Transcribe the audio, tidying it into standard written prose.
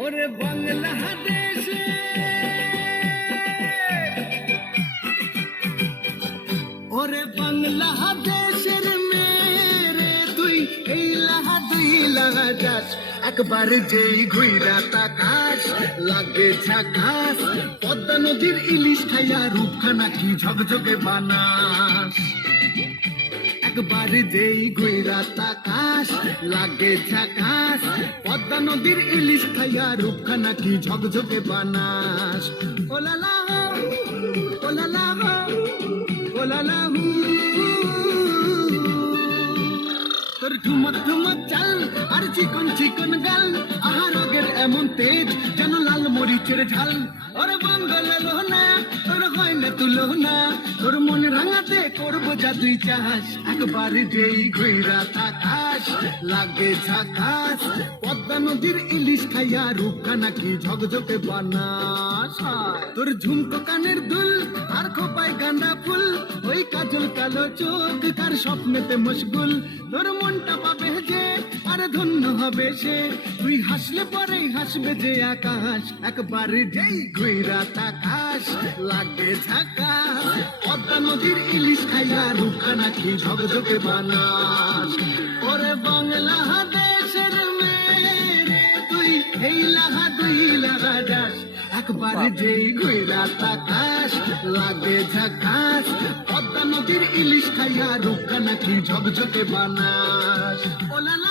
ওরে বাংলাদেশে ওরে বাংলাদেশের মেরে তুই এই লাহা দুই লাহা যাস একবার যেই ঘুইরা তাকাস লাগে ঝাকাস পদ্মা নদীর ইলিশ খাইয়া রূপখানা কি ঝকঝকে বানাস একবার যেই ঘুইরা তাকাস লাগে ঝাকাস পদ্মা নদীর ইলিশ খাইয়া রূপখানা কি ঝকঝকে বানাস ওলালা ওলালা ওলালা তোর ঠুমক ঠুমক চাল আর চিকন চিকন গাল আহার আগের এমন তেজ যেন লাল মরিচের ঝাল ওর বাঙ্গলে লোহনা তোর হয় না তুলো না তোর মন রাঙাতে করবো যা তুই চাস একবার যেই ঘুইরা তাকাস লাগে ঝাকাস পদ্মা নদীর ইলিশ খাইয়া রূপখানা কি ঝকঝকে বানাস তোর ঝুমকো কানের দুল আর খোপায় গাঁদা ফুল ওই কাজল কালো চোখ কার স্বপ্নেতে মশগুল তোর মনটা পাবে যে আর ধন্য হবে সে তুই হাসলে পরেই হাসবে যে আকাশ একবার যেই ঘুইরা তাকাস লাগে ঝাকাস পদ্মা নদীর ইলিশ খাইয়া রূপখানা কি ঝকঝকে বানাস ওরে বাংলাদেশের মেরে তুই এই লাহা দুই লাহা যাস একবার যেই ঘুইরা তাকাস লাগে ঝাকাস পদ্মা নদীর ইলিশ খাইয়া রূপখানা কি ঝকঝকে বানাস ওলালা